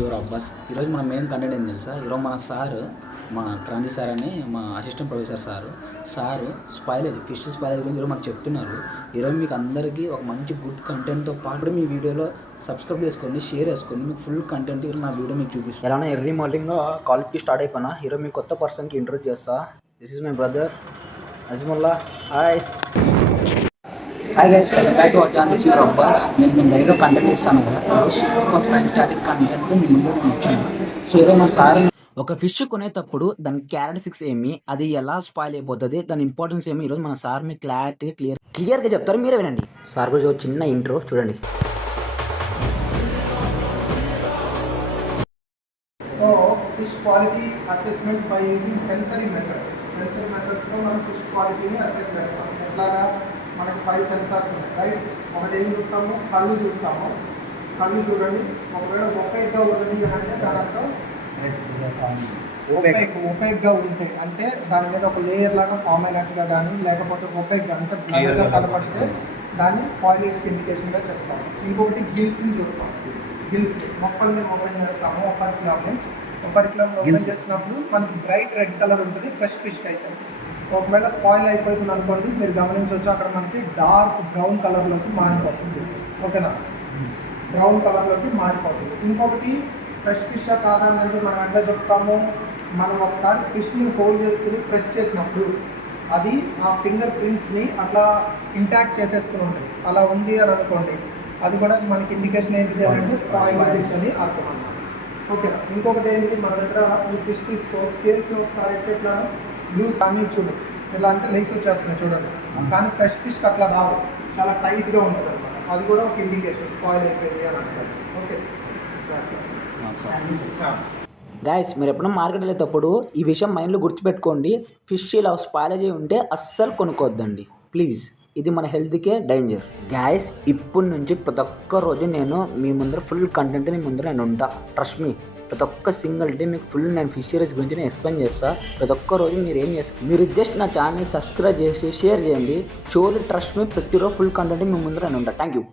Your Abbas. ఈరోజు మన main content ఏంటి తెలుసా? ఈరోజు మన సార్, మన క్రాంతి సార్ అని మా assistant professor sir spoilage, fish spoilage గురించి ఈరోజు మాకు చెప్తున్నారు. ఈరోజు మీకు అందరికీ ఒక మంచి గుడ్ కంటెంట్తో పాటు మీ వీడియోలో సబ్స్క్రైబ్ చేసుకోండి, షేర్ చేసుకోండి. మీకు ఫుల్ కంటెంట్ ఈరోజు నా వీడియో మీకు చూపిస్తాను. ఎలానే ఎర్లీ మార్నింగ్ కాలేజ్కి స్టార్ట్ అయిపోయినా. ఈరోజు మీ కొత్త పర్సన్కి ఇంట్రొడ్యూస్ చేస్తా. This is my brother Ajmulla. Hi guys, welcome back to our channel. This is your Abbas. నేను మీ దగ్గర కంటెంట్ ఇస్తాను కదా, సూపర్ ఫ్యాంటాస్టిక్ కంటెంట్ మీ ముందు వచ్చాను. సో ఈరోజు మా సార్ ఒక ఫిష్ కొనేటప్పుడు దాని క్యారెక్టరిస్టిక్స్ ఏమి, అది ఎలా స్పాయిల్ అయిపోతుంది, దాని ఇంపార్టెన్స్ ఏమి, ఈరోజు మన సార్ మీ క్లియర్గా చెప్తారు. మీరే వినండి. సార్ గురించి ఒక చిన్న ఇంట్రో చూడండి. So fish quality assessment by using sensory మెథడ్స్తో మనం ఫిష్ క్వాలిటీని అసెస్ చేస్తాం. ఎట్లాగా మనకి 5 సెన్సార్స్ ఉన్నాయి, రైట్? ఒకటి ఏం చూస్తాము, కళ్ళు చూస్తాము. కళ్ళు చూడండి, ఒకవేళ ఒపేక్గా ఉన్నది అంటే దాని అర్థం ఒపేక్గా ఉంటే అంటే దాని మీద ఒక లేయర్ లాగా ఫామ్ అయినట్టుగా కానీ, లేకపోతే ఒపేక్గా అంటే బ్లర్గా కనబడితే దాన్ని స్పాయిలేజ్కి ఇండికేషన్గా చెప్తాం. ఇంకొకటి గిల్స్ని చూస్తాం. గిల్స్ మొక్కల్ని ఓపెన్ చేస్తాము. ఒప్పటిక్లామ్ ఓపెన్ చేసినప్పుడు మనకి బ్రైట్ రెడ్ కలర్ ఉంటుంది ఫ్రెష్ ఫిష్కి అయితే. ఒకవేళ స్పాయిల్ అయిపోతుంది అనుకోండి, మీరు గమనించవచ్చు అక్కడ మనకి డార్క్ బ్రౌన్ కలర్లోకి మారిపోతుంది. ఓకేనా? బ్రౌన్ కలర్లోకి మారిపోతుంది. ఇంకొకటి ఫ్రెష్ ఫిష్ కాదా అనేది మనం ఎట్లా చెప్తాము, మనం ఒకసారి ఫిష్ని హోల్డ్ చేసుకుని ప్రెస్ చేసినప్పుడు అది ఆ ఫింగర్ ప్రింట్స్ని అట్లా ఇంటాక్ట్ చేసేసుకుని ఉంటుంది. అలా ఉంది అని అనుకోండి, అది కూడా మనకి ఇండికేషన్ ఏంటిది అంటే స్పాయిల్ ఫిష్ అని అర్థం అన్నమాట. ఓకేనా? ఇంకొకటి ఏంటి, మన దగ్గర ఈ ఫిష్ తీసుకో స్కేల్స్ ఒకసారి ఎట్లా లూజ్ కానీ చూడు, ఎలా అంటే లెగ్స్ వచ్చేస్తున్నాయి చూడండి. కానీ ఫ్రెష్ ఫిష్కి అట్లా రావు, చాలా టైట్గా ఉంటుంది అనమాట. అది కూడా ఒక ఇండికేషన్ స్పాయిల్ అయిపోయింది అని అంటారు. ఓకే గైస్, మీరు ఎప్పుడైనా మార్కెట్ వెళ్ళేటప్పుడు ఈ విషయం మైండ్లో గుర్తుపెట్టుకోండి. ఫిష్ ఇలా స్పాయిల్ అయ్యి ఉంటే అస్సలు కొనుక్కోవద్దండి ప్లీజ్. ఇది మన హెల్త్కే డేంజర్. గైస్, ఇప్పటి నుంచి ప్రతి ఒక్క రోజు నేను మీ ముందర ఫుల్ కంటెంట్ మీ ముందర నేను ఉంటా. ట్రస్ట్ మీ, ప్రతి ఒక్క సింగిల్ డే మీకు ఫుల్ నేను ఫిషరీస్ గురించి నేను ఎక్స్ప్లెయిన్ చేస్తాను. ప్రతి ఒక్క రోజు మీరు ఏం చేస్తారు, మీరు జస్ట్ నా ఛానల్ని సబ్స్క్రైబ్ చేసి షేర్ చేయండి. షోలీ ట్రస్ట్ మీ, ప్రతిరోజు ఫుల్ కంటెంట్ మీ ముందర నేను ఉంటా. Thank you.